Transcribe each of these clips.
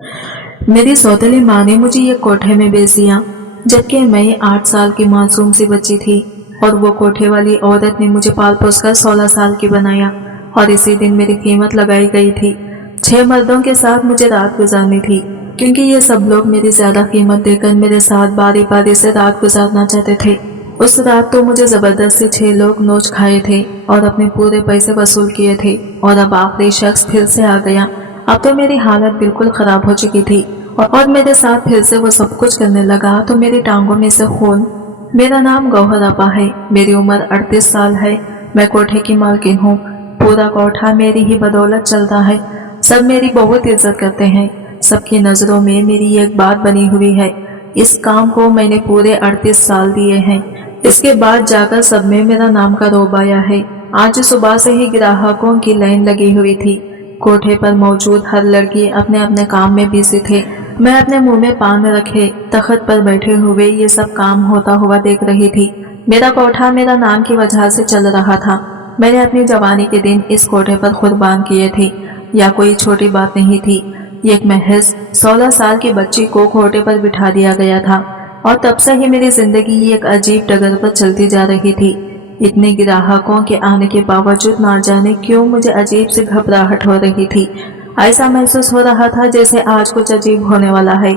मेरी सौतेली माँ ने मुझे ये कोठे में बेच दिया, जबकि मैं 8 साल की मासूम सी बच्ची थी और वो कोठे वाली औरत ने मुझे पाल पोस कर 16 साल की बनाया। और इसी दिन मेरी कीमत लगाई गई थी। 6 मर्दों के साथ मुझे रात गुजारनी थी, क्योंकि ये सब लोग मेरी ज्यादा कीमत देकर मेरे साथ बारी बारी से रात गुजारना चाहते थे। उस रात तो मुझे जबरदस्ती 6 लोग नोच खाए थे और अपने पूरे पैसे वसूल किए थे, और अब आखिरी शख्स फिर से आ गया। अब तो मेरी हालत बिल्कुल खराब हो चुकी थी और मेरे साथ फिर से वो सब कुछ करने लगा तो मेरी टांगों में से खून। मेरा नाम गौहर आपा है, मेरी उम्र 38 साल है। मैं कोठे की मालकिन हूँ। पूरा कोठा मेरी ही बदौलत चलता है। सब मेरी बहुत इज्जत करते हैं। सबकी नजरों में मेरी एक बात बनी हुई है। इस काम को मैंने पूरे 38 साल दिए हैं। इसके बाद जाकर सब में मेरा नाम का रोब आया है। आज सुबह से ही ग्राहकों की लाइन लगी हुई थी। कोठे पर मौजूद हर लड़की अपने अपने काम में बिजी थे। मैं अपने मुंह में पान रखे तख्त पर बैठे हुए ये सब काम होता हुआ देख रही थी। मेरा कोठा मेरा नाम की वजह से चल रहा था। मैंने अपनी जवानी के दिन इस कोठे पर कुर्बान किए थे। या कोई छोटी बात नहीं थी। एक महज 16 साल की बच्ची को कोठे पर बिठा दिया गया था और तब से ही मेरी जिंदगी एक अजीब डगर पर चलती जा रही थी। इतने ग्राहकों के आने के बावजूद ना जाने क्यों मुझे अजीब सी घबराहट हो रही थी। ऐसा महसूस हो रहा था जैसे आज कुछ अजीब होने वाला है।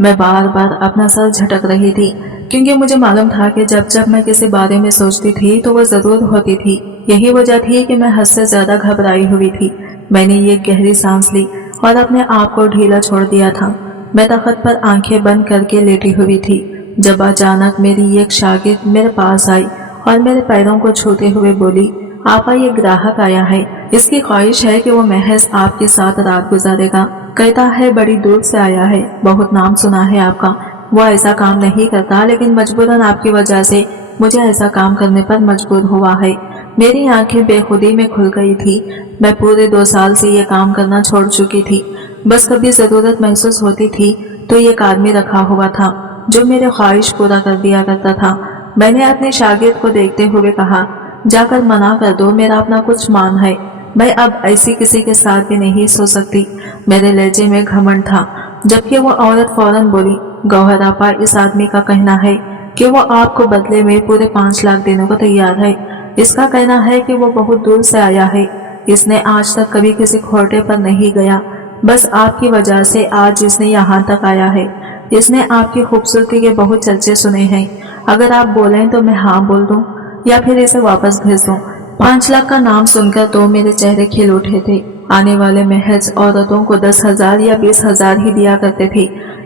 मैं बार बार अपना सर झटक रही थी, क्योंकि मुझे मालूम था कि जब जब मैं किसी बारे में सोचती थी तो वो जरूर होती थी। यही वजह थी कि मैं हद से ज्यादा घबराई हुई थी। मैंने ये गहरी सांस ली और अपने आप को ढीला छोड़ दिया था। मैं तख्त पर आंखें बंद करके लेटी हुई थी जब अचानक मेरी एक शागिर्द मेरे पास आई और मेरे पैरों को छूते हुए बोली, आपा ये ग्राहक आया है। इसकी ख्वाहिश है कि वो महज आपके साथ रात गुजारेगा। कहता है बड़ी दूर से आया है, बहुत नाम सुना है आपका। वो ऐसा काम नहीं करता, लेकिन मजबूरन आपकी वजह से मुझे ऐसा काम करने पर मजबूर हुआ है। मेरी आंखें बेखुदी में खुल गई थी। मैं पूरे 2 साल से ये काम करना छोड़ चुकी थी। बस कभी जरूरत महसूस होती थी तो एक आदमी रखा हुआ था जो मेरे ख्वाहिश पूरा कर दिया करता था। मैंने अपने शागिर्द को देखते हुए कहा, जाकर मना कर दो, मेरा अपना कुछ मान है। मैं अब ऐसी किसी के साथ भी नहीं सो सकती। मेरे लहजे में घमंड था, जबकि वो औरत फौरन बोली, गौहर आपा, इस आदमी का कहना है कि वो आपको बदले में पूरे 5 लाख देने को तैयार है। इसका कहना है कि वो बहुत दूर से आया है। इसने आज तक कभी किसी खोटे पर नहीं गया। बस आपकी वजह से आज इसने यहाँ तक आया है। इसने आपकी खूबसूरती के बहुत चर्चे सुने हैं। अगर आप बोलें तो मैं हाँ बोल दूं या फिर इसे वापस भेज दूं। 5 लाख का नाम सुनकर तो मेरे चेहरे खिल उठे थे। आने वाले महज औरतों को 10,000 या 20,000 ही दिया करते थे।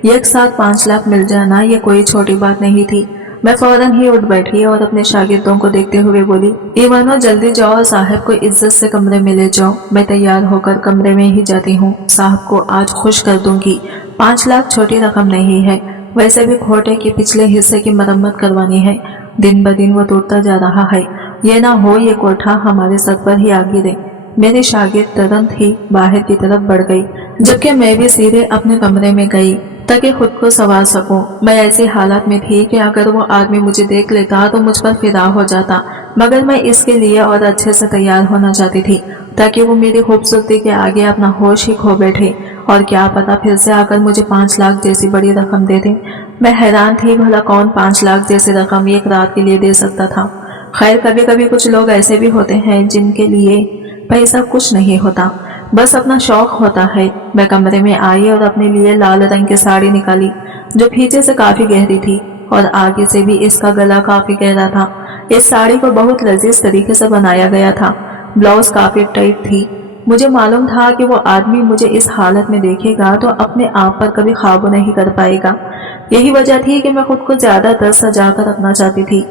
एक साथ 5 लाख मिल जाना ये कोई छोटी बात नहीं थी। मैं फौरन ही उठ बैठी और अपने शागिर्दों को देखते हुए बोली, ईवानो जल्दी जाओ और साहब को इज्जत से कमरे में ले जाओ। मैं तैयार होकर कमरे में ही जाती हूँ। साहब को आज खुश कर दूंगी। 5 लाख छोटी रकम नहीं है। वैसे भी खोटे के पिछले हिस्से की मरम्मत करवानी है। दिन ब दिन वो टूटता जा रहा है। ये ना हो ये कोठा हमारे सर पर ही आ गिरे। मेरी शागिर्द तुरंत ही बाहर की तरफ बढ़ गई, जबकि मैं भी सीधे अपने कमरे में गई ताकि खुद को संवार सकूं। मैं ऐसी हालत में थी कि अगर वो आदमी मुझे देख लेता तो मुझ पर फिदा हो जाता, मगर मैं इसके लिए और अच्छे से तैयार होना चाहती थी ताकि वो मेरी खूबसूरती के आगे अपना होश ही खो बैठे और क्या पता फिर से आकर मुझे 5 लाख जैसी बड़ी रकम दे दे। मैं हैरान थी, भला कौन 5 लाख जैसी रकम एक रात के लिए दे सकता था। खैर, कभी कभी कुछ लोग ऐसे भी होते हैं जिनके लिए पैसा कुछ नहीं होता, बस अपना शौक होता है। मैं कमरे में आई और अपने लिए लाल रंग की साड़ी निकाली जो पीछे से काफी गहरी थी और आगे से भी इसका गला काफी गहरा था। इस साड़ी को बहुत लजीज तरीके से बनाया गया था। ब्लाउज काफी टाइट थी। मुझे मालूम था कि वो आदमी मुझे इस हालत में देखेगा तो अपने आप पर कभी काबू नहीं कर पाएगा। यही वजह थी कि मैं खुद को ज्यादातर सजा कर रखना चाहती थी।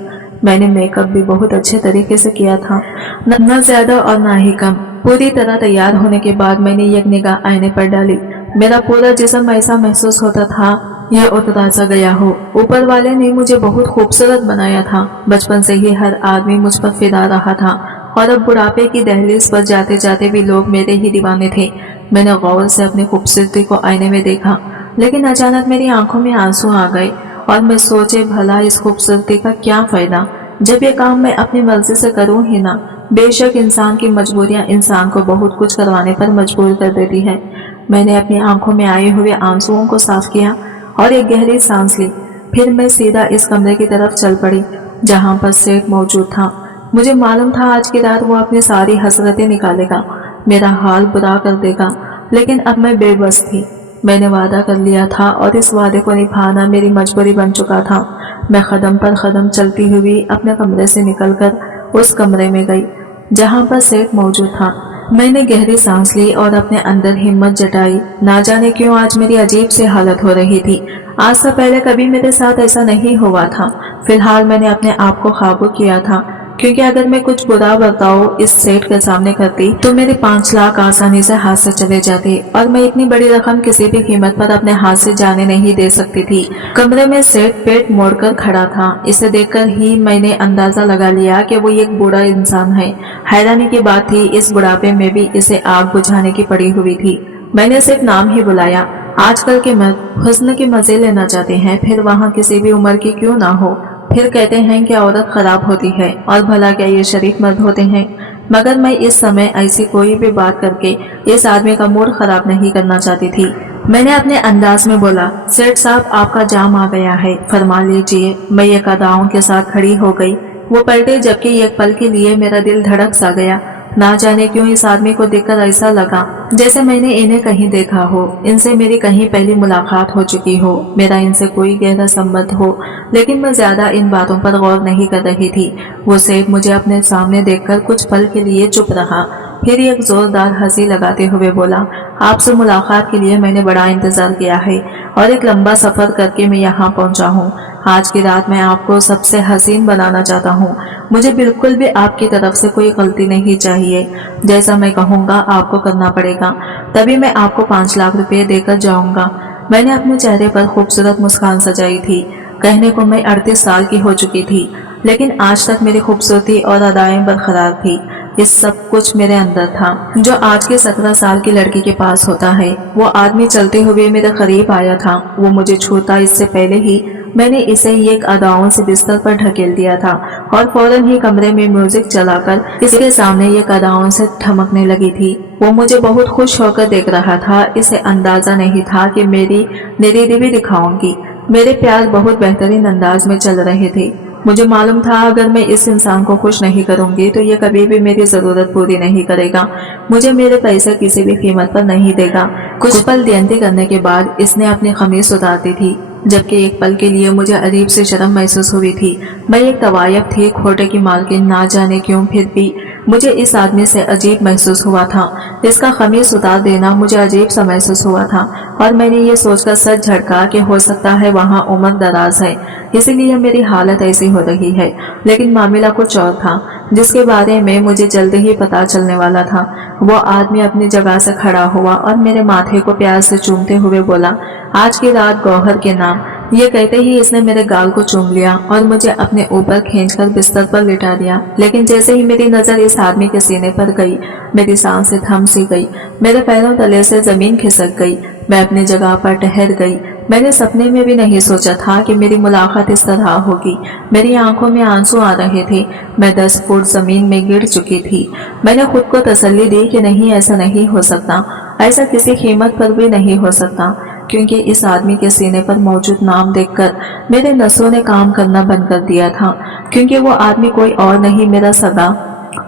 मैंने मेकअप भी बहुत अच्छे तरीके से किया था, न ज्यादा और न ही कम। पूरी तरह तैयार होने के बाद मैंने एक निगाह आईने पर डाली। मेरा पूरा जिस्म ऐसा महसूस होता था यह उतरा सा गया हो। ऊपर वाले ने मुझे बहुत खूबसूरत बनाया था। बचपन से ही हर आदमी मुझ पर फिदा रहा था और अब बुढ़ापे की दहलीज पर जाते जाते भी लोग मेरे ही दीवाने थे। मैंने गौर से अपनी खूबसूरती को आईने में देखा, लेकिन अचानक मेरी आंखों में आंसू आ गए और मैं सोचे, भला इस खूबसूरती का क्या फायदा जब ये काम मैं अपनी मर्जी से करूं ही ना। बेशक इंसान की मजबूरियां इंसान को बहुत कुछ करवाने पर मजबूर कर देती है, میں نے اپنی آنکھوں میں آئے ہوئے آنسوؤں کو صاف کیا اور ایک گہری سانس لی۔ پھر میں سیدھا اس کمرے کی طرف چل پڑی جہاں پر سیٹ موجود تھا۔ مجھے معلوم تھا آج کی رات وہ اپنی ساری حسرتیں نکالے گا، میرا حال برا کر دے گا، لیکن اب میں بے بس تھی۔ میں نے وعدہ کر لیا تھا اور اس وعدے کو نبھانا میری مجبوری بن چکا تھا۔ میں قدم پر قدم چلتی ہوئی اپنے کمرے سے نکل کر اس کمرے میں گئی جہاں پر سیٹ موجود تھا۔ میں نے گہری سانس لی اور اپنے اندر ہمت جٹائی۔ نہ جانے کیوں آج میری عجیب سی حالت ہو رہی تھی۔ آج سے پہلے کبھی میرے ساتھ ایسا نہیں ہوا تھا۔ فی الحال میں نے اپنے آپ کو قابو کیا تھا، کیونکہ اگر میں کچھ برا برتاؤ اس سیٹ کے سامنے کرتی تو میرے 5 لاکھ آسانی سے ہاتھ سے چلے جاتے، اور میں اتنی بڑی رقم کسی بھی قیمت پر اپنے ہاتھ سے جانے نہیں دے سکتی تھی۔ کمرے میں سیٹ پیٹ موڑ کر کھڑا تھا۔ اسے دیکھ کر ہی میں نے اندازہ لگا لیا کہ وہ ایک بوڑھا انسان ہے۔ حیرانی کی بات تھی اس بڑھاپے میں بھی اسے آگ بجھانے کی پڑی ہوئی تھی۔ میں نے صرف نام ہی بلایا۔ آج کل کے مرد حسن کے مزے لینا چاہتے ہیں، پھر وہاں کسی بھی عمر کی کیوں نہ ہو۔ پھر کہتے ہیں کہ عورت خراب ہوتی ہے، اور بھلا کیا یہ شریف مرد ہوتے ہیں؟ مگر میں اس سمے ایسی کوئی بھی بات کر کے اس آدمی کا موڈ خراب نہیں کرنا چاہتی تھی۔ میں نے اپنے انداز میں بولا، سیٹ صاحب آپ کا جام آ گیا ہے، فرما لیجئے۔ میں ایک اداؤں کے ساتھ کھڑی ہو گئی۔ وہ پلٹے جبکہ ایک پل کے لیے میرا دل دھڑک سا گیا۔ نہ جانے کیوں اس آدمی کو دیکھ کر ایسا لگا جیسے میں نے انہیں کہیں دیکھا ہو، ان سے میری کہیں پہلی ملاقات ہو چکی ہو، میرا ان سے کوئی گہرا سمبند ہو، لیکن میں زیادہ ان باتوں پر غور نہیں کر رہی تھی۔ وہ سیٹ مجھے اپنے سامنے دیکھ کر کچھ پل کے لیے چپ رہا، پھر ایک زوردار ہنسی لگاتے ہوئے بولا، آپ سے ملاقات کے لیے میں نے بڑا انتظار کیا ہے، اور ایک لمبا سفر کر کے میں یہاں پہنچا ہوں۔ آج کی رات میں آپ کو سب سے حسین بنانا چاہتا ہوں۔ مجھے بالکل بھی آپ کی طرف سے کوئی غلطی نہیں چاہیے۔ جیسا میں کہوں گا آپ کو کرنا پڑے گا، تبھی میں آپ کو 5 لاکھ روپے دے کر جاؤں گا۔ میں نے اپنے چہرے پر خوبصورت مسکان سجائی تھی۔ کہنے کو میں 38 سال کی ہو چکی تھی، لیکن آج تک میری خوبصورتی اور ادائیں برقرار تھی۔ یہ سب کچھ میرے اندر تھا جو آج کے 17 سال کی لڑکی کے پاس ہوتا ہے۔ وہ آدمی چلتے ہوئے میرے قریب آیا تھا۔ وہ مجھے چھوتا اس سے پہلے ہی میں نے اسے ایک اداؤں سے بستر پر ڈھکیل دیا تھا، اور فوراً ہی کمرے میں میوزک چلا کر اس کے سامنے ایک اداؤں سے ٹھمکنے لگی تھی۔ وہ مجھے بہت خوش ہو کر دیکھ رہا تھا۔ اسے اندازہ نہیں تھا کہ میری نریدی بھی دکھاؤں گی۔ میرے پیار بہت بہترین انداز میں چل رہے تھے۔ مجھے معلوم تھا اگر میں اس انسان کو خوش نہیں کروں گی تو یہ کبھی بھی میری ضرورت پوری نہیں کرے گا، مجھے میرے پیسے کسی بھی قیمت پر نہیں دے گا۔ کچھ پل دینتی کرنے کے بعد اس نے اپنی قمیص اتار دی تھی، جبکہ ایک پل کے لیے مجھے عجیب سے شرم محسوس ہوئی تھی۔ میں ایک طوائف تھی، کھوٹے کی مالکن، نہ جانے کیوں پھر بھی مجھے اس آدمی سے عجیب محسوس ہوا تھا۔ اس کا قمیص اتار دینا مجھے عجیب سا محسوس ہوا تھا، اور میں نے یہ سوچ کر سر جھٹکا کہ ہو سکتا ہے وہاں عمر دراز ہے، اسی لیے میری حالت ایسی ہو رہی ہے۔ لیکن معاملہ کچھ اور تھا جس کے بارے میں مجھے جلد ہی پتا چلنے والا تھا۔ وہ آدمی اپنی جگہ سے کھڑا ہوا اور میرے ماتھے کو پیار سے چومتے ہوئے بولا، آج کی رات گوہر کے نام۔ یہ کہتے ہی اس نے میرے گال کو چوم لیا اور مجھے اپنے اوپر کھینچ کر بستر پر لٹا دیا۔ لیکن جیسے ہی میری نظر اس آدمی کے سینے پر گئی، میری سانسیں تھم سی گئی، میرے پیروں تلے سے زمین کھسک گئی، میں اپنی جگہ پر ٹھہر گئی۔ میں نے سپنے میں بھی نہیں سوچا تھا کہ میری ملاقات اس طرح ہوگی۔ میری آنکھوں میں آنسو آ رہے تھے، میں 10 فٹ زمین میں گر چکی تھی۔ میں نے خود کو تسلی دی کہ نہیں، ایسا نہیں ہو سکتا، ایسا کسی قیمت پر بھی نہیں ہو سکتا، کیونکہ اس آدمی کے سینے پر موجود نام دیکھ کر میرے نسوں نے کام کرنا بند کر دیا تھا، کیونکہ وہ آدمی کوئی اور نہیں، میرا سگا۔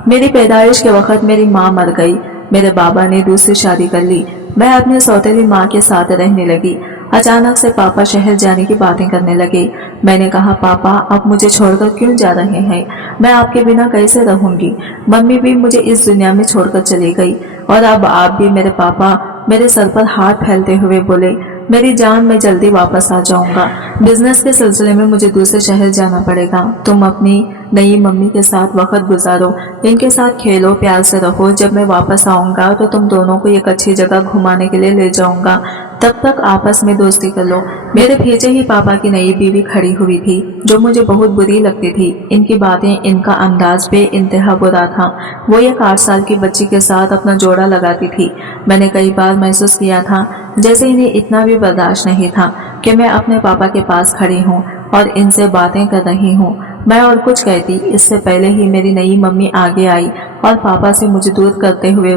میری پیدائش کے وقت میری ماں مر گئی، میرے بابا نے دوسری شادی کر لی، میں اپنے سوتیلی ماں کے ساتھ رہنے لگی۔ اچانک سے پاپا شہر جانے کی باتیں کرنے لگے۔ میں نے کہا، پاپا آپ مجھے چھوڑ کر کیوں جا رہے ہیں؟ میں آپ کے بنا کیسے رہوں گی؟ ممی بھی مجھے اس دنیا میں چھوڑ کر چلی گئی، اور اب آپ بھی۔ میرے پاپا میرے سر پر ہاتھ پھیلتے ہوئے بولے، میری جان میں جلدی واپس آ جاؤں گا، بزنس کے سلسلے میں مجھے دوسرے شہر جانا پڑے گا، تم اپنی نئی ممی کے ساتھ وقت گزارو، ان کے ساتھ کھیلو، پیار سے رہو، جب میں واپس آؤں گا تو تم دونوں کو ایک اچھی جگہ گھمانے کے لیے لے جاؤں گا، تب تک آپس میں دوستی کر لو۔ میرے پیچھے ہی پاپا کی نئی بیوی کھڑی ہوئی تھی جو مجھے بہت بری لگتی تھی، ان کی باتیں، ان کا انداز بے انتہا برا تھا۔ وہ ایک 8 سال کی بچی کے ساتھ اپنا جوڑا لگاتی تھی۔ میں نے کئی بار محسوس کیا تھا جیسے انہیں اتنا بھی برداشت نہیں تھا کہ میں اپنے پاپا کے پاس کھڑی ہوں اور ان سے باتیں کر رہی ہوں۔ میں اور کچھ کہتی اس سے پہلے ہی میری نئی ممی آگے آئی اور پاپا سے مجھے دور کرتے ہوئے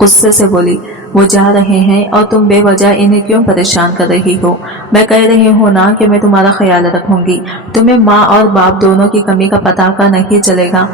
غصے سے بولی، वो जा रहे हैं और तुम बेवजह इन्हें क्यों परेशान कर रही हो? मैं कह रही हूँ ना कि मैं तुम्हारा ख्याल रखूंगी। तुम्हें माँ और बाप दोनों की कमी का पता का नहीं चलेगा।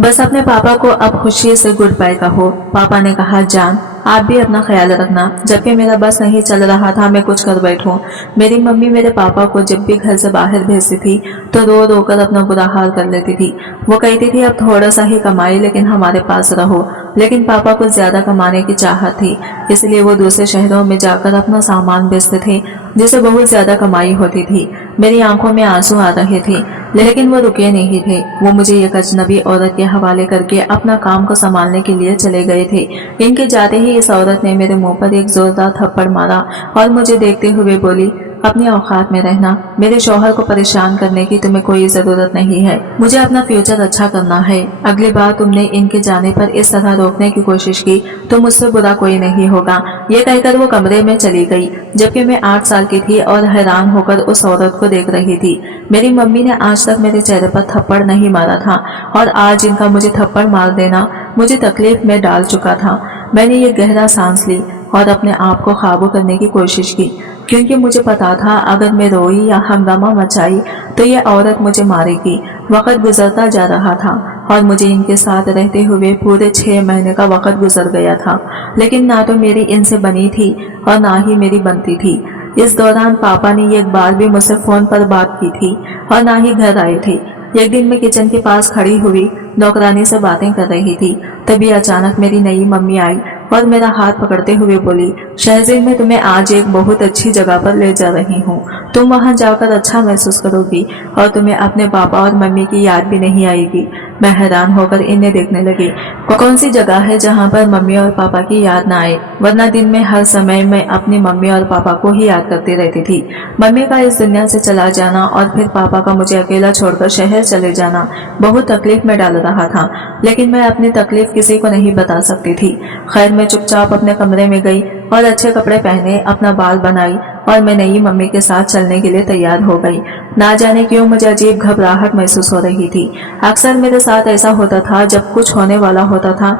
बस अपने पापा को अब खुशी से गुड बाय कहो। पापा ने कहा, जान आप भी अपना ख्याल रखना। जबकि मेरा बस नहीं चल रहा था मैं कुछ कर बैठूं। मेरी मम्मी मेरे पापा को जब भी घर से बाहर भेजती थी तो रो रो कर अपना बुरा हाल कर लेती थी। वो कहती थी अब थोड़ा सा ही कमाई लेकिन हमारे पास रहो। लेकिन पापा को ज्यादा कमाने की चाहत थी, इसलिए वो दूसरे शहरों में जाकर अपना सामान बेचते थे जिससे बहुत ज्यादा कमाई होती थी। मेरी आंखों में आंसू आ रहे थे लेकिन वो रुके नहीं थे। वो मुझे एक अजनबी औरत के हवाले करके अपना काम को संभालने के लिए चले गए थे। इनके जाते ही इस औरत ने मेरे मुंह पर एक जोरदार थप्पड़ मारा और मुझे देखते हुए बोली, अपनी औकात में रहना। मेरे शौहर को परेशान करने की तुम्हें कोई जरूरत नहीं है। मुझे अपना फ्यूचर अच्छा करना है। अगली बार तुमने इनके जाने पर इस तरह रोकने की कोशिश की तो मुझसे बुरा कोई नहीं होगा। ये कहकर वो कमरे में चली गई, जबकि मैं 8 साल की थी और हैरान होकर उस औरत को देख रही थी। मेरी मम्मी ने आज तक मेरे चेहरे पर थप्पड़ नहीं मारा था और आज इनका मुझे थप्पड़ मार देना मुझे तकलीफ में डाल चुका था। मैंने ये गहरा सांस ली और अपने आप को काबू करने की कोशिश की, क्योंकि मुझे पता था अगर मैं रोई या हंगामा मचाई तो ये औरत मुझे मारेगी। वक्त गुजरता जा रहा था और मुझे इनके साथ रहते हुए पूरे 6 महीने का वक्त गुजर गया था, लेकिन ना तो मेरी इनसे बनी थी और ना ही मेरी बनती थी। इस दौरान पापा ने एक बार भी मुझसे फोन पर बात की थी और ना ही घर आए थे। एक दिन मैं किचन के पास खड़ी हुई नौकरानी से बातें कर रही थी, तभी अचानक मेरी नई मम्मी आई और मेरा हाथ पकड़ते हुए बोली, शहज़ैन मैं तुम्हें आज एक बहुत अच्छी जगह पर ले जा रही हूँ। तुम वहाँ जाकर अच्छा महसूस करोगी और तुम्हें अपने पापा और मम्मी की याद भी नहीं आएगी। मैं हैरान होकर इन्हें देखने लगी। कौन सी जगह है जहाँ पर मम्मी और पापा की याद ना आए? वरना दिन में हर समय मैं अपनी मम्मी और पापा को ही याद करती रहती थी। मम्मी का इस दुनिया से चला जाना और फिर पापा का मुझे अकेला छोड़कर शहर चले जाना बहुत तकलीफ में डाल रहा था, लेकिन मैं अपनी तकलीफ किसी को नहीं बता सकती थी। खैर मैं चुपचाप अपने कमरे में गई और अच्छे कपड़े पहने, अपना बाल बनाई और मैं नई मम्मी के साथ चलने के लिए तैयार हो गई। ना जाने क्यों मुझे अजीब घबराहट महसूस हो रही थी। अक्सर मेरे साथ ऐसा होता था, जब कुछ होने वाला होता था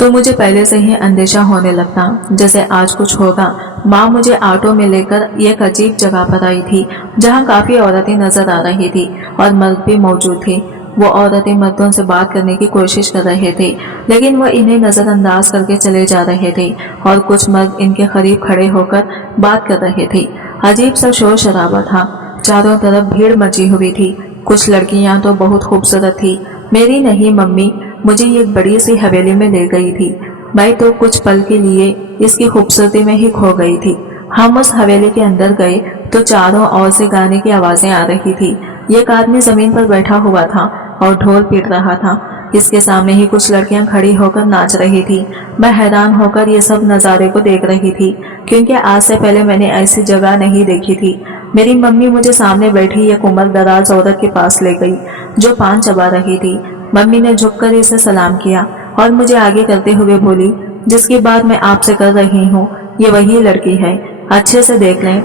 तो मुझे पहले से ही अंदेशा होने लगता जैसे आज कुछ होगा। माँ मुझे ऑटो में लेकर एक अजीब जगह पर आई थी जहाँ काफी औरतें नजर आ रही थी और मर्द भी मौजूद थे। वो औरतें मर्दों से बात करने की कोशिश कर रहे थे, लेकिन वो इन्हें नजरअंदाज करके चले जा रहे थे और कुछ मर्द इनके करीब खड़े होकर बात कर रहे थे। अजीब सा शोर शराबा था, चारों तरफ भीड़ मची हुई थी। कुछ लड़कियां तो बहुत खूबसूरत थी। मेरी नहीं मम्मी मुझे एक बड़ी सी हवेली में ले गई थी। मैं तो कुछ पल के लिए इसकी खूबसूरती में ही खो गई थी। हम उस हवेली के अंदर गए तो चारों ओर से गाने की आवाजें आ रही थी। एक आदमी जमीन पर बैठा हुआ था और ढोल पीट रहा था। इसके सामने ही कुछ लड़कियां खड़ी होकर नाच रही थी। मैं हैरान होकर ये सब नज़ारे को देख रही थी, क्योंकि आज से पहले मैंने ऐसी जगह नहीं देखी थी। मेरी मम्मी मुझे सामने बैठी एक उम्र दराज औरत के पास ले गई जो पान चबा रही थी। मम्मी ने झुककर इसे सलाम किया और मुझे आगे करते हुए बोली, जिसकी बात मैं आपसे कर रही हूँ ये वही लड़की है, अच्छे से देख लें,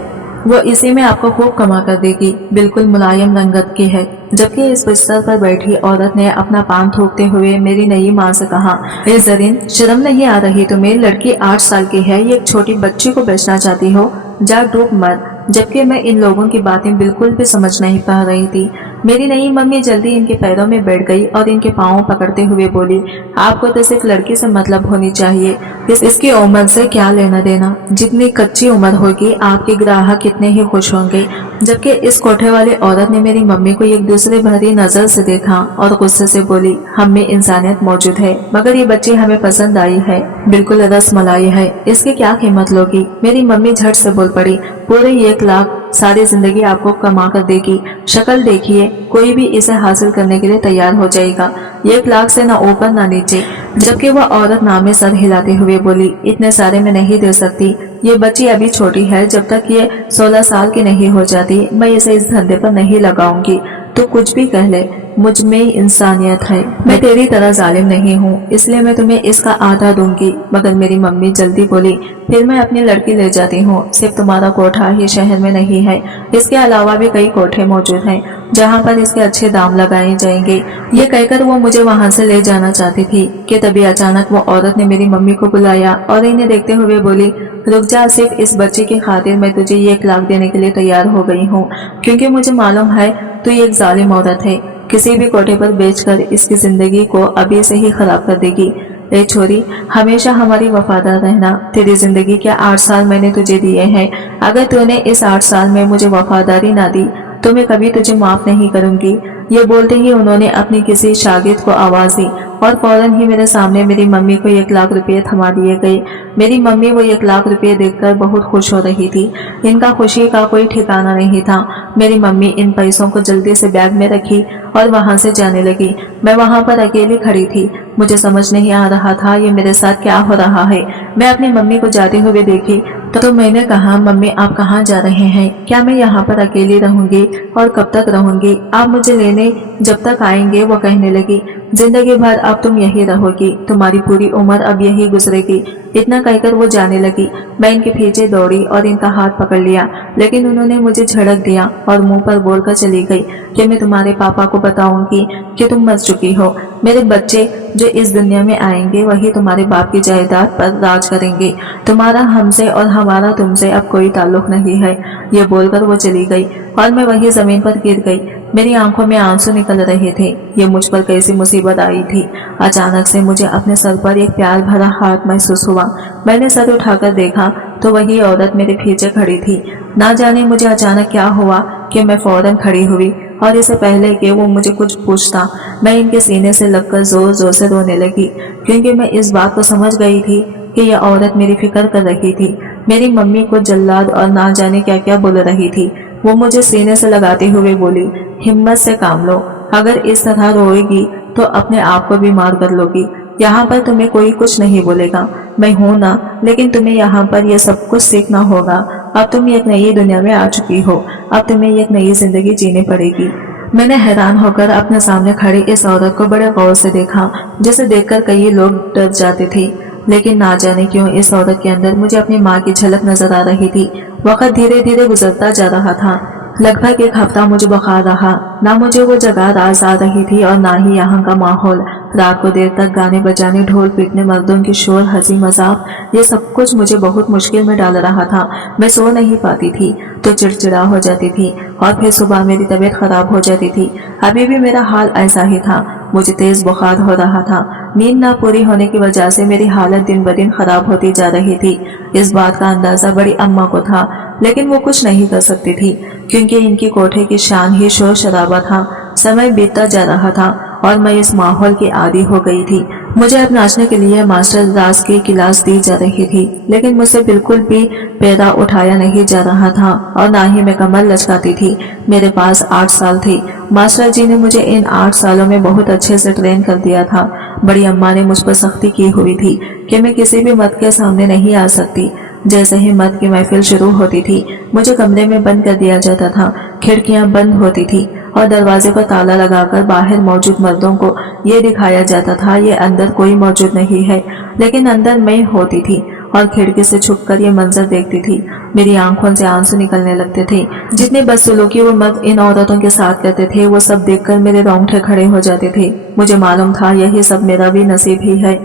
वो इसी में आपको खूब कमा कर देगी। बिल्कुल मुलायम रंगत की है। जबकि इस बिस्तर पर बैठी औरत ने अपना पान थूकते हुए मेरी नई माँ से कहा, ए जरीन शर्म नहीं आ रही तुम्हें? लड़की 8 साल की है, एक छोटी बच्ची को बेचना चाहती हो? जा डूब मत। जबकि मैं इन लोगों की बातें बिल्कुल भी समझ नहीं पा रही थी। मेरी नई मम्मी जल्दी इनके पैरों में बैठ गई और इनके पाँव पकड़ते हुए बोली, आपको तो सिर्फ लड़की से मतलब होनी चाहिए, इसकी उम्र से क्या लेना देना? जितनी कच्ची उम्र होगी आपके ग्राहक कितने ही खुश होंगे। जबकि इस कोठे वाली औरत ने मेरी मम्मी को एक दूसरे भरी नजर से देखा और गुस्से से बोली, हम में इंसानियत मौजूद है, मगर ये बच्ची हमें पसंद आई है, बिल्कुल रस मलाई है, इसकी क्या कीमत लोगी? मेरी मम्मी झट से बोल पड़ी, पूरे 1 लाख सारी जिंदगी आपको कमा कर देगी। शक्ल देखिए, कोई भी इसे हासिल करने के लिए तैयार हो जाएगा। 1 लाख से ना ऊपर ना नीचे। जबकि वह औरत नामे सर हिलाते हुए बोली, इतने सारे में नहीं दे सकती, ये बच्ची अभी छोटी है, जब तक ये 16 साल की नहीं हो जाती मैं इसे इस धंधे पर नहीं लगाऊंगी। तो कुछ भी कह ले, मुझ में इंसानियत है। मैं तेरी तरह जालिम नहीं हूँ, इसलिए मैं तुम्हें इसका आधा दूंगी। मगर मेरी मम्मी जल्दी बोली, फिर मैं अपनी लड़की ले जाती हूँ। सिर्फ तुम्हारा कोठा ही शहर में नहीं है, इसके अलावा भी कई कोठे मौजूद हैं जहाँ पर इसके अच्छे दाम लगाए जाएंगे। ये कहकर वो मुझे वहाँ से ले जाना चाहती थी कि तभी अचानक वो औरत ने मेरी मम्मी को बुलाया और इन्हें देखते हुए बोली, रुक जा, सिर्फ इस बच्चे की खातिर मैं तुझे 1 लाख देने के लिए तैयार हो गई हूँ, क्योंकि मुझे मालूम है तू एक जालिम औरत है, किसी भी कोठे पर बेचकर इसकी जिंदगी को अभी से ही खराब कर देगी। ए छोरी, हमेशा हमारी वफादार रहना। तेरी जिंदगी के 8 साल मैंने तुझे दिए हैं, अगर तूने इस 8 साल में मुझे वफादारी ना दी तो मैं कभी तुझे माफ नहीं करूंगी। ये बोलते ही उन्होंने अपनी किसी शागिर्द को आवाज दी और फौरन ही मेरे सामने मेरी मम्मी को 1 लाख रुपए थमा दिए गए। मेरी मम्मी वो 1 लाख रुपए देखकर बहुत खुश हो रही थी। इनका खुशी का कोई ठिकाना नहीं था। मेरी मम्मी इन पैसों को जल्दी से बैग में रखी और वहां से जाने लगी। मैं वहां पर अकेली खड़ी थी। मुझे समझ नहीं आ रहा था ये मेरे साथ क्या हो रहा है। मैं अपनी मम्मी को जाते हुए देखी तो मैंने कहा, मम्मी आप कहाँ जा रहे हैं? क्या मैं यहाँ पर अकेली रहूंगी और कब तक रहूंगी? आप मुझे लेने जब तक आएंगे। वो कहने लगी, जिंदगी भर अब तुम यही रहोगी, तुम्हारी पूरी उम्र अब यही गुजरेगी। इतना कहकर वो जाने लगी। मैं इनके पीछे दौड़ी और इनका हाथ पकड़ लिया, लेकिन उन्होंने मुझे झड़क दिया और मुंह पर बोलकर चली गई कि मैं तुम्हारे पापा को बताऊंगी कि तुम मर चुकी हो। मेरे बच्चे जो इस दुनिया में आएंगे वही तुम्हारे बाप की जायदाद पर राज करेंगे। तुम्हारा हमसे और हमारा तुमसे अब कोई ताल्लुक नहीं है। ये बोलकर वो चली गई और मैं वही जमीन पर गिर गई। मेरी आंखों में आंसू निकल रहे थे। ये मुझ पर कैसी मुसीबत आई थी। अचानक से मुझे अपने सर पर एक प्यार भरा हाथ महसूस हुआ। मैंने सर उठाकर देखा तो वही औरत मेरे पीछे खड़ी थी। ना जाने मुझे अचानक क्या हुआ कि मैं फौरन खड़ी हुई और इससे पहले कि वो मुझे कुछ पूछता, मैं इनके सीने से लगकर जोर जोर से रोने लगी, क्योंकि मैं इस बात को समझ गई थी कि यह औरत मेरी फिक्र कर रही थी। मेरी मम्मी को जल्लाद और ना जाने क्या क्या बोल रही थी। वो मुझे सीने से लगाते हुए बोली, हिम्मत से काम लो, अगर इस तरह रोएगी तो अपने आप को बीमार कर लोगी। यहाँ पर तुम्हें कोई कुछ नहीं बोलेगा, मैं हूं ना, लेकिन तुम्हें यहाँ पर यह सब कुछ सीखना होगा। अब तुम एक नई दुनिया में आ चुकी हो, अब तुम्हें एक नई जिंदगी जीनी पड़ेगी। मैंने हैरान होकर अपने सामने खड़ी इस औरत को बड़े गौर से देखा, जिसे देखकर कई लोग डर जाते थे, लेकिन ना जाने क्यों इस औरत के अंदर मुझे अपनी माँ की झलक नजर आ रही थी। वक्त धीरे धीरे गुजरता जा रहा था। लगभग 1 हफ्ता मुझे बुखार रहा। ना मुझे वो जगह रास आ रही थी और ना ही यहाँ का माहौल। रात को देर तक गाने बजाने, ढोल पीटने, मर्दों की शोर, हंसी मजाक, ये सब कुछ मुझे बहुत मुश्किल में डाल रहा था। मैं सो नहीं पाती थी तो चिड़चिड़ा हो जाती थी और फिर सुबह मेरी तबीयत खराब हो जाती थी। अभी भी मेरा हाल ऐसा ही था। मुझे तेज बुखार हो रहा था। नींद ना पूरी होने की वजह से मेरी हालत दिन ब दिन खराब होती जा रही थी। इस बात का अंदाजा बड़ी अम्मा को था, लेकिन वो कुछ नहीं कर सकती थी, क्योंकि इनकी कोठे की शान ही शोर शराबा था। समय बीतता जा रहा था और मैं इस माहौल की आदी हो गई थी। मुझे अब नाचने के लिए मास्टर राज की क्लास दी जा रही थी, लेकिन मुझसे बिल्कुल भी पैरा उठाया नहीं जा रहा था और ना ही मैं कमर लचकाती थी। मेरे पास 8 साल थे। मास्टर जी ने मुझे इन 8 सालों में बहुत अच्छे से ट्रेन कर दिया था। बड़ी अम्मा ने मुझ पर सख्ती की हुई थी कि मैं किसी भी मर्द के सामने नहीं आ सकती। जैसे ही मर्द की महफिल शुरू होती थी, मुझे कमरे में बंद कर दिया जाता था। खिड़कियां बंद होती थी और दरवाजे पर ताला लगाकर बाहर मौजूद मर्दों को ये दिखाया जाता था ये अंदर कोई मौजूद नहीं है, लेकिन अंदर मैं होती थी और खिड़की से छुपकर ये मंजर देखती थी। मेरी आंखों से आंसू निकलने लगते थे। जितने बदसलूकी वो मर्द इन औरतों के साथ करते थे, वो सब देखकर मेरे रोंगटे खड़े हो जाते थे। मुझे मालूम था यही सब मेरा भी नसीब ही है,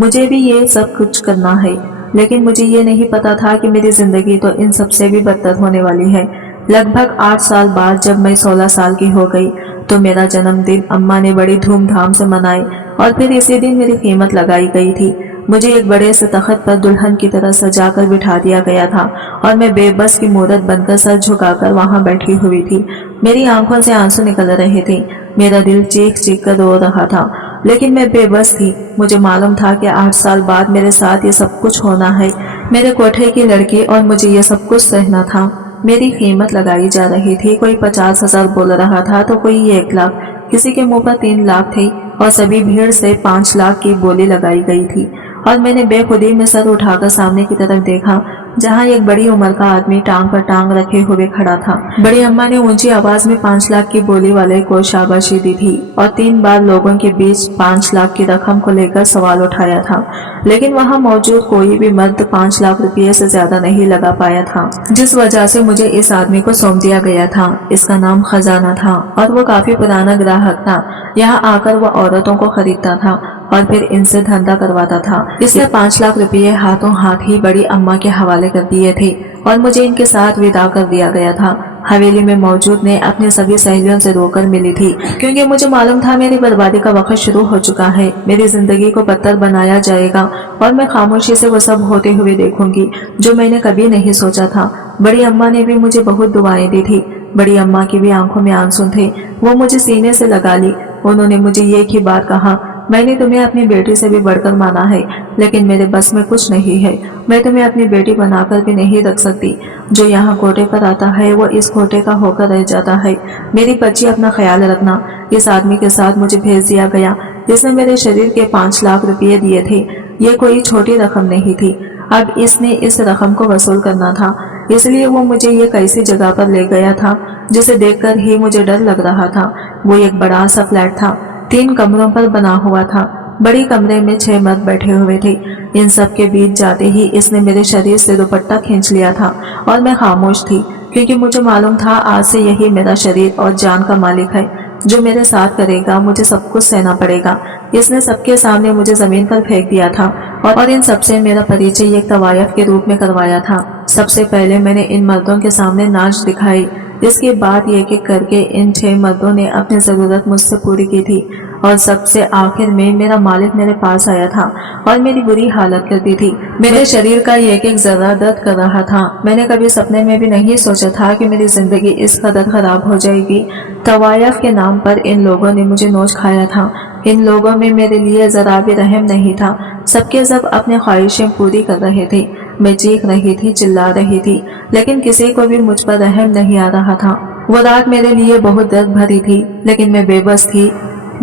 मुझे भी ये सब कुछ करना है, लेकिन मुझे ये नहीं पता था कि मेरी जिंदगी तो इन सब से भी बदतर होने वाली है। लगभग 8 साल बाद जब मैं 16 साल की हो गई तो मेरा जन्मदिन अम्मा ने बड़ी धूमधाम से मनाई और फिर इसी दिन मेरी कीमत लगाई गई थी। मुझे एक बड़े से तख्त पर दुल्हन की तरह सजाकर बिठा दिया गया था और मैं बेबस की मूरत बनकर सर झुकाकर वहां बैठी हुई थी। मेरी आंखों से आंसू निकल रहे थे। मेरा दिल चीख चीख कर रो रहा था, लेकिन मैं बेबस थी। मुझे मालूम था कि 8 साल बाद मेरे साथ ये सब कुछ होना है। मेरे कोठे की लड़की और मुझे ये सब कुछ सहना था। मेरी कीमत लगाई जा रही थी। कोई 50,000 बोल रहा था तो कोई 1 लाख, किसी के मुंह पर 3 लाख थे और सभी भीड़ से 5 लाख की बोली लगाई गई थी। और मैंने बेखुदी में सर उठाकर सामने की तरफ देखा जहाँ एक बड़ी उम्र का आदमी टांग पर टांग रखे हुए खड़ा था। बड़ी अम्मा ने ऊंची आवाज में 5 लाख की बोली वाले को शाबाशी दी थी और 3 बार लोगों के बीच 5 लाख की रकम को लेकर सवाल उठाया था, लेकिन वहाँ मौजूद कोई भी मर्द 5 लाख रुपये से ज्यादा नहीं लगा पाया था, जिस वजह से मुझे इस आदमी को सौंप दिया गया था। इसका नाम खजाना था और वो काफी पुराना ग्राहक था। यहाँ आकर वो औरतों को खरीदता था और फिर इनसे धंधा करवाता था। इसने 5 लाख रुपये हाथों हाथ ही बड़ी अम्मा के हवाले कर दिए थे और मुझे इनके साथ विदा कर दिया गया था। हवेली में मौजूद ने अपनी सभी सहेलियों से रोकर मिली थी, क्योंकि मुझे मालूम था मेरी बर्बादी का वक्त शुरू हो चुका है। मेरी जिंदगी को बदतर बनाया जाएगा और मैं खामोशी से वो सब होते हुए देखूंगी जो मैंने कभी नहीं सोचा था। बड़ी अम्मा ने भी मुझे बहुत दुआएं दी थी। बड़ी अम्मा की भी आंखों में आंसू थे। वो मुझे सीने से लगा ली। उन्होंने मुझे एक ही बात कहा, मैंने तुम्हें अपनी बेटी से भी बढ़कर माना है, लेकिन मेरे बस में कुछ नहीं है। मैं तुम्हें अपनी बेटी बनाकर भी नहीं रख सकती। जो यहाँ कोटे पर आता है वो इस कोटे का होकर रह जाता है। मेरी बच्ची, अपना ख्याल रखना। इस आदमी के साथ मुझे भेज दिया गया जिसने मेरे शरीर के 5 लाख रुपये दिए थे। ये कोई छोटी रकम नहीं थी। अब इसने इस रकम को वसूल करना था, इसलिए वो मुझे एक ऐसी जगह पर ले गया था जिसे देखकर ही मुझे डर लग रहा था। वो एक बड़ा सा फ्लैट था, 3 कमरों पर बना हुआ था। बड़ी कमरे में 6 मर्द बैठे हुए थे। इन सब के बीच जाते ही इसने मेरे शरीर से दुपट्टा खींच लिया था और मैं खामोश थी, क्योंकि मुझे मालूम था आज से यही मेरा शरीर और जान का मालिक है। जो मेरे साथ करेगा मुझे सब कुछ सहना पड़ेगा। इसने सबके सामने मुझे जमीन पर फेंक दिया था और इन सबसे मेरा परिचय एक तवायफ के रूप में करवाया था। सबसे पहले मैंने इन मर्दों के सामने नाच दिखाई। इसके बाद एक एक करके इन 6 मर्दों ने अपनी जरूरत मुझसे पूरी की थी और सबसे आखिर में मेरा मालिक मेरे पास आया था और मेरी बुरी हालत कर दी थी। मेरे शरीर का एक एक जरा दर्द कर रहा था। मैंने कभी सपने में भी नहीं सोचा था कि मेरी जिंदगी इस कदर खराब हो जाएगी। तवायफ के नाम पर इन लोगों ने मुझे नोच खाया था। इन लोगों में मेरे लिए जरा भी रहम नहीं था। सबके सब अपने ख्वाहिशें पूरी कर रहे थे। मैं चीख रही थी, चिल्ला रही थी, लेकिन किसी को भी मुझ पर रहम नहीं आ रहा था। वो रात मेरे लिए बहुत दर्द भरी थी, लेकिन मैं बेबस थी।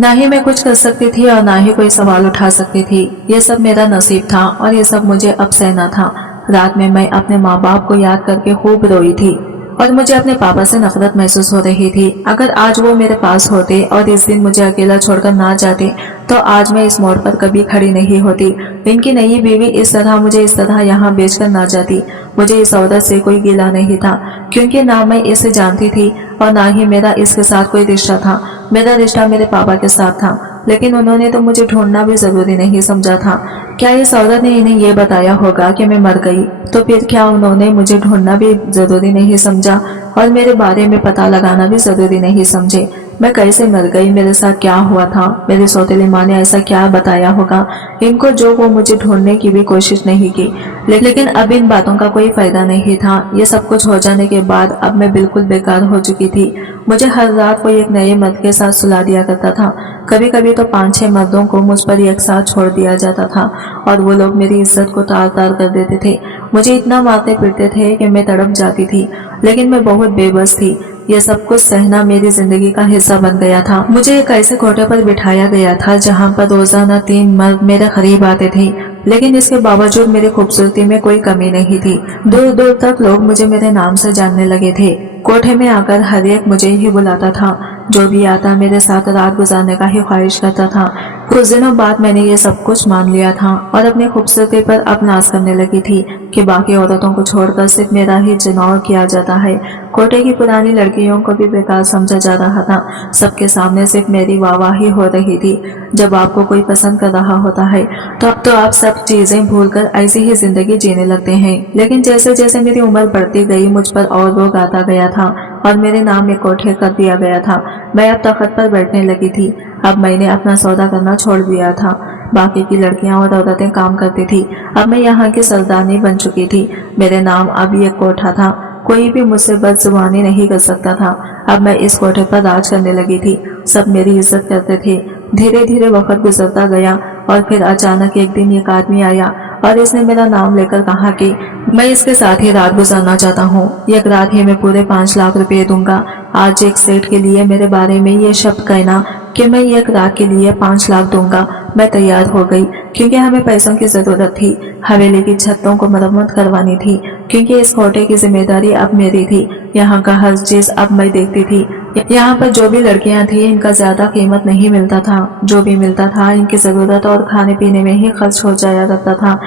ना ही मैं कुछ कर सकती थी और ना ही कोई सवाल उठा सकती थी। ये सब मेरा नसीब था और ये सब मुझे अब सहना था। रात में मैं अपने माँ बाप को याद करके खूब रोई थी और मुझे अपने पापा से नफरत महसूस हो रही थी। अगर आज वो मेरे पास होते और इस दिन मुझे अकेला छोड़कर ना जाते तो आज मैं इस मोड़ पर कभी खड़ी नहीं होती। इनकी नई बीवी इस तरह यहाँ बेचकर ना जाती। मुझे इस औरत से कोई गिला नहीं था, क्योंकि ना मैं इसे जानती थी और ना ही मेरा इसके साथ कोई रिश्ता था। मेरा रिश्ता मेरे पापा के साथ था, लेकिन उन्होंने तो मुझे ढूंढना भी जरूरी नहीं समझा था। क्या इस औरत ने इन्हें ये बताया होगा कि मैं मर गई? तो फिर क्या उन्होंने मुझे ढूंढना भी जरूरी नहीं समझा और मेरे बारे में पता लगाना भी जरूरी नहीं समझे? मैं कैसे मर गई, मेरे साथ क्या हुआ था, मेरी सौतेली माँ ने ऐसा क्या बताया होगा इनको जो वो मुझे ढूंढने की भी कोशिश नहीं की। लेकिन अब इन बातों का कोई फायदा नहीं था। ये सब कुछ हो जाने के बाद अब मैं बिल्कुल बेकार हो चुकी थी। मुझे हर रात को एक नए मर्द के साथ सुला दिया करता था। कभी कभी तो 5-6 मर्दों को मुझ पर एक साथ छोड़ दिया जाता था और वो लोग मेरी इज्जत को तार तार कर देते थे। मुझे इतना मारते पीटते थे कि मैं तड़प जाती थी, लेकिन मैं बहुत बेबस थी। ये सब कुछ सहना मेरी जिंदगी का हिस्सा बन गया था। मुझे एक ऐसे कोठे पर बिठाया गया था जहाँ पर रोजाना 3 मर्द मेरे करीब आते थे, लेकिन इसके बावजूद मेरी खूबसूरती में कोई कमी नहीं थी। दूर दूर तक लोग मुझे मेरे नाम से जानने लगे थे। कोठे में आकर हर एक मुझे ही बुलाता था। जो भी आता मेरे साथ रात गुजारने का ही ख्वाहिश करता था। कुछ दिनों बाद मैंने ये सब कुछ मान लिया था और अपनी खूबसूरती पर अब नाज करने लगी थी कि बाकी औरतों को छोड़कर सिर्फ मेरा ही चुनाव किया जाता है। कोटे की पुरानी लड़कियों को भी बेकार समझा जा रहा था। सबके सामने सिर्फ मेरी वाहवाही हो रही थी। जब आपको कोई पसंद कर रहा होता है तो अब तो आप सब चीजें भूलकर ऐसी ही जिंदगी जीने लगते हैं। लेकिन जैसे जैसे मेरी उम्र बढ़ती गई मुझ पर और रोग आता गया था और मेरे नाम में कोठे कर दिया गया था। मैं अब तख्त पर बैठने लगी थी। अब मैंने अपना सौदा करना छोड़ दिया था। बाकी की लड़कियां और औरतें काम करती थी। अब मैं यहाँ की सरदारनी बन चुकी थी। मेरे नाम अब ये कोठा था। कोई भी मुझसे बदजुबानी नहीं कर सकता था। अब मैं इस कोठे पर राज करने लगी थी। सब मेरी इज्जत करते थे। धीरे धीरे वक्त गुजरता गया और फिर अचानक एक दिन एक आदमी आया और इसने मेरा नाम लेकर कहा कि मैं इसके साथ ही रात गुजारना चाहता हूँ। एक रात ही मैं पूरे 5 लाख रुपए दूंगा। आज एक सेठ के लिए मेरे बारे में ये शब्द कहना कि मैं एक रात के लिए 5 लाख दूंगा। मैं तैयार हो गई क्योंकि हमें पैसों की जरूरत थी। हवेली की छतों को मरम्मत करवानी थी क्योंकि इस कोठे की जिम्मेदारी अब मेरी थी। यहाँ का हर चीज अब मैं देखती थी। यहाँ पर जो भी लड़कियां थी इनका ज्यादा कीमत नहीं मिलता था। जो भी मिलता था इनकी जरूरत और खाने पीने में ही खर्च हो जाया करता था।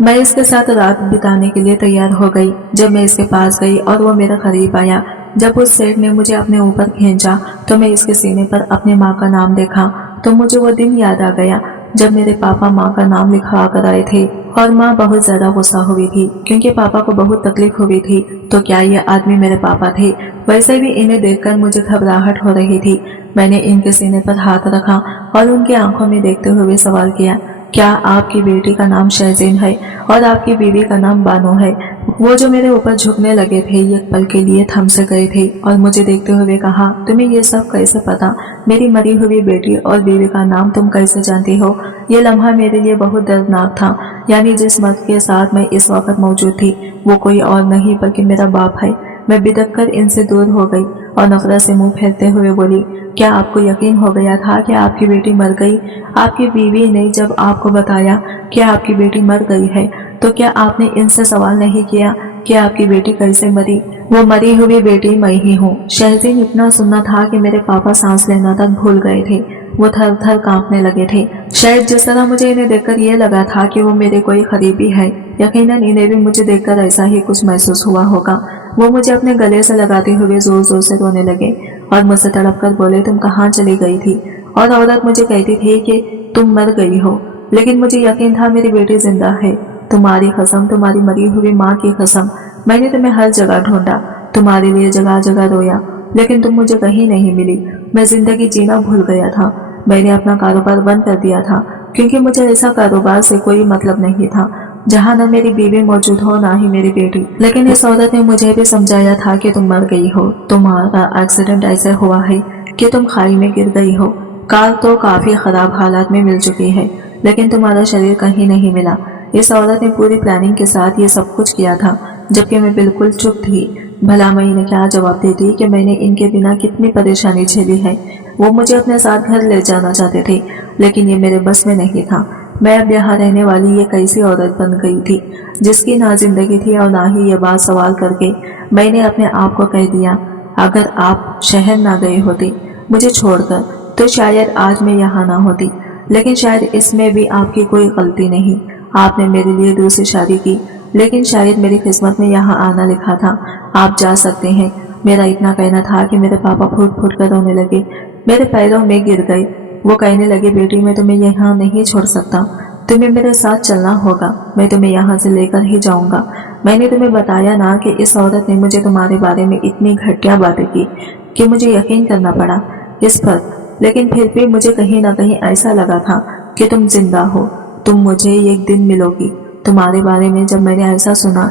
मैं इसके साथ रात बिताने के लिए तैयार हो गई। जब मैं इसके पास गई और वो मेरे करीब आया, जब उस सेठ ने मुझे अपने ऊपर खींचा तो मैं इसके सीने पर अपनी माँ का नाम देखा तो मुझे वो दिन याद आ गया जब मेरे पापा माँ का नाम लिखवा कर आए थे और माँ बहुत ज्यादा गुस्सा हुई थी क्योंकि पापा को बहुत तकलीफ हुई थी। तो क्या ये आदमी मेरे पापा थे? वैसे भी इन्हें देखकर मुझे घबराहट हो रही थी। मैंने इनके सीने पर हाथ रखा और उनकी आंखों में देखते हुए सवाल किया, क्या आपकी बेटी का नाम शहज़ीन है और आपकी बीवी का नाम बानो है? वो जो मेरे ऊपर झुकने लगे थे एक पल के लिए थम से गए थे और मुझे देखते हुए कहा, तुम्हें ये सब कैसे पता? मेरी मरी हुई बेटी और बीवी का नाम तुम कैसे जानती हो? ये लम्हा मेरे लिए बहुत दर्दनाक था। यानी जिस मर्द के साथ मैं इस वक्त मौजूद थी वो कोई और नहीं बल्कि मेरा बाप है। मैं बिदक कर इनसे दूर हो गई और नफरत से मुंह फेरते हुए बोली, क्या आपको यकीन हो गया था कि आपकी बेटी मर गई? आपकी बीवी ने जब आपको बताया कि आपकी बेटी मर गई है तो क्या आपने इनसे सवाल नहीं किया कि आपकी बेटी कैसे मरी? वो मरी हुई बेटी मैं ही हूँ। शहज़ीन इतना सुनना था कि मेरे पापा सांस लेना तक भूल गए थे। वो थर थर कांपने लगे थे। शायद जिस तरह मुझे इन्हें देखकर ये लगा था कि वो मेरे कोई करीबी है, यकीनन इन्हें भी मुझे देखकर ऐसा ही कुछ महसूस हुआ होगा। वो मुझे अपने गले से लगाते हुए जोर जोर से रोने लगे और मुझसे तड़प कर बोले, तुम कहाँ चली गई थी? और औरत मुझे कहती थी कि तुम मर गई हो, लेकिन मुझे यकीन था मेरी बेटी जिंदा है। तुम्हारी कसम, तुम्हारी मरी हुई माँ की कसम, मैंने तुम्हें हर जगह ढूंढा, तुम्हारे लिए जगह जगह रोया, लेकिन तुम मुझे कहीं नहीं मिली। मैं जिंदगी जीना भूल गया था। मैंने अपना कारोबार बंद कर दिया था क्योंकि मुझे ऐसा कारोबार से कोई मतलब नहीं था जहाँ न मेरी बीवी मौजूद हो ना ही मेरी बेटी। लेकिन इस औरत ने मुझे भी समझाया था कि तुम मर गई हो। तुम्हारा एक्सीडेंट ऐसे हुआ है कि तुम खाई में गिर गई हो। कार तो काफी खराब हालात में मिल चुकी है, लेकिन तुम्हारा शरीर कहीं नहीं मिला। इस औरत ने पूरी प्लानिंग के साथ ये सब कुछ किया था, जबकि मैं बिल्कुल चुप थी। भला मैं इन्हें क्या जवाब देती कि मैंने इनके बिना कितनी परेशानी झेली है। वो मुझे अपने साथ घर ले जाना चाहते थे, लेकिन ये मेरे बस में नहीं था। मैं अब यहाँ रहने वाली ये कैसी औरत बन गई थी जिसकी ना जिंदगी थी और ना ही ये बात सवाल करके मैंने अपने आप को कह दिया, अगर आप शहर ना गए होते मुझे छोड़कर तो शायद आज मैं यहाँ ना होती। लेकिन शायद इसमें भी आपकी कोई गलती नहीं। आपने मेरे लिए दूसरी शादी की, लेकिन शायद मेरी किस्मत में यहाँ आना लिखा था। आप जा सकते हैं। मेरा इतना कहना था कि मेरे पापा फूट फूट कर रोने लगे, मेरे पैरों में गिर गए। वो कहने लगे, बेटी मैं तुम्हें यहाँ नहीं छोड़ सकता, तुम्हें मेरे साथ चलना होगा। मैं तुम्हें यहाँ से लेकर ही जाऊंगा। मैंने तुम्हें बताया ना कि इस औरत ने मुझे तुम्हारे बारे में इतनी घटिया बातें की कि मुझे यकीन करना पड़ा इस पर। लेकिन फिर भी मुझे कहीं ना कहीं ऐसा लगा था कि तुम जिंदा हो, तुम मुझे एक दिन मिलोगी। तुम्हारे बारे में जब मैंने ऐसा सुना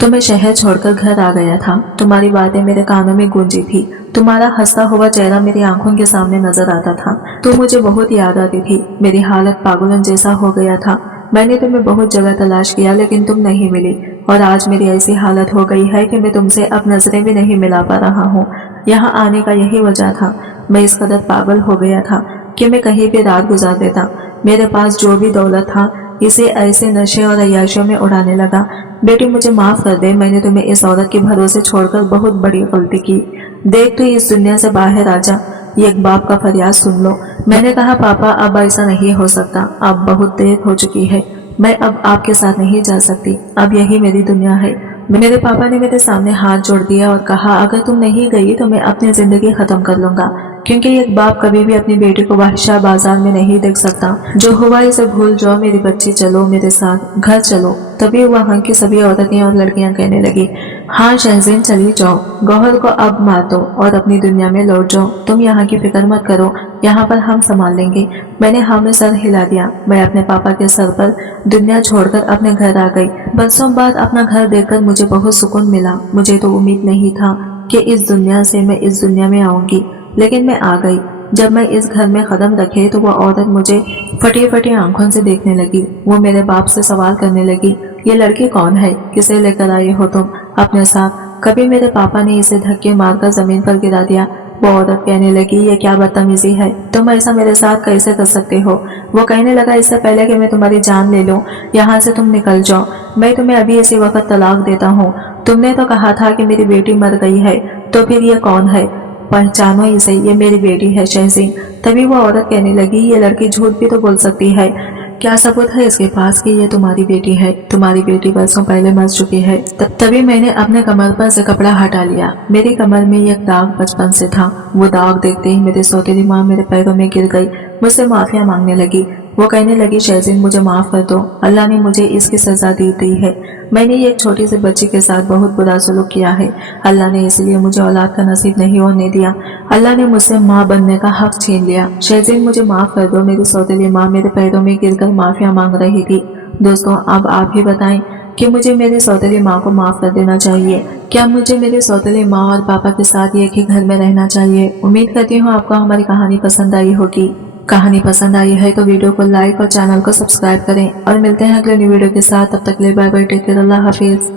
तो मैं शहर छोड़कर घर आ गया था। तुम्हारी बातें मेरे कानों में गूंजी थी, तुम्हारा हंसता हुआ चेहरा मेरी आंखों के सामने नजर आता था। तुम मुझे बहुत याद आती थी। मेरी हालत पागलन जैसा हो गया था। मैंने तुम्हें बहुत जगह तलाश किया, लेकिन तुम नहीं मिली। और आज मेरी ऐसी हालत हो गई है कि मैं तुमसे अब नजरें भी नहीं मिला पा रहा हूँ। यहाँ आने का यही वजह था। मैं इस कदर पागल हो गया था कि मैं कहीं भी रात गुजार देता। मेरे पास जो भी दौलत था इसे ऐसे नशे और अय्याशियों में उड़ाने लगा। बेटी मुझे माफ कर दे, मैंने तुम्हें इस औरत के भरोसे छोड़कर बहुत बड़ी गलती की। देख, तू इस दुनिया से बाहर आ जा। एक बाप का फरियाद सुन लो। मैंने कहा, पापा अब ऐसा नहीं हो सकता, अब बहुत देर हो चुकी है। मैं अब आपके साथ नहीं जा सकती, अब यही मेरी दुनिया है। मेरे पापा ने मेरे सामने हाथ जोड़ दिया और कहा, अगर तुम नहीं गई तो मैं अपनी जिंदगी खत्म कर लूंगा, क्योंकि एक बाप कभी भी अपनी बेटी को बादशाह बाजार में नहीं देख सकता। जो हुआ इसे भूल जाओ मेरी बच्ची, चलो मेरे साथ घर चलो। तभी वहां की सभी औरतें और लड़कियां कहने लगी, हाँ शहज़ीन चली जाओ, गौहर को अब मार दो और अपनी दुनिया में लौट जाओ। तुम यहाँ की फिक्र मत करो, यहाँ पर हम संभाल लेंगे। मैंने हाँ में सर हिला दिया। मैं अपने पापा के सर पर दुनिया छोड़कर अपने घर आ गई। बरसों बाद अपना घर देखकर मुझे बहुत सुकून मिला। मुझे तो उम्मीद नहीं था कि इस दुनिया से मैं इस दुनिया में आऊंगी, लेकिन मैं आ गई। जब मैं इस घर में कदम रखे तो वो औरत मुझे फटी फटी आंखों से देखने लगी। वो मेरे बाप से सवाल करने लगी, ये लड़की कौन है? किसे लेकर आए हो तुम अपने साथ? कभी मेरे पापा ने इसे धक्के मारकर जमीन पर गिरा दिया, वो औरत कहने लगी, ये क्या बदतमीजी है, तुम ऐसा मेरे साथ कैसे कर सकते हो। वो कहने लगा, इससे पहले कि मैं तुम्हारी जान ले लूं, यहाँ से तुम निकल जाओ, मैं तुम्हें अभी इसी वक्त तलाक देता हूँ। तुमने तो कहा था कि मेरी बेटी मर गई है, तो फिर ये कौन है, पहचानो इसे, ये मेरी बेटी है शहज़ीन। तभी वो औरत कहने लगी, ये लड़की झूठ भी तो बोल सकती है, क्या सबूत है इसके पास कि ये तुम्हारी बेटी है। तुम्हारी बेटी बरसों पहले मर चुकी है। तभी मैंने अपने कमर पर से कपड़ा हटा लिया। मेरी कमर में एक दाग बचपन से था। वो दाग देखते ही मेरी सौतेली माँ मेरे पैरों में गिर गई, मुझसे माफिया मांगने लगी। वो कहने लगी, शहज़ीन मुझे माफ कर दो, अल्लाह ने मुझे इसकी सजा दी है। मैंने एक छोटी सी बच्ची के साथ बहुत बुरा सलूक किया है। अल्लाह ने इसलिए मुझे औलाद का नसीब नहीं होने दिया। अल्लाह ने मुझसे माँ बनने का हक छीन लिया। शहज़ीन मुझे माफ कर दो। मेरी सौतेली माँ मेरे पैरों में गिरकर माफिया मांग रही थी। दोस्तों, अब आप ही बताएं कि मुझे मेरी सौतेली माँ को माफ कर देना चाहिए। क्या मुझे मेरी सौतेली माँ और पापा के साथ एक ही घर में रहना चाहिए। उम्मीद करती हूँ आपको हमारी कहानी पसंद आई होगी। कहानी पसंद आई है तो वीडियो को लाइक और चैनल को सब्सक्राइब करें और मिलते हैं अगले न्यू वीडियो के साथ। तब तक के लिए बाय बाय, टेक केयर, अल्लाह हाफिज।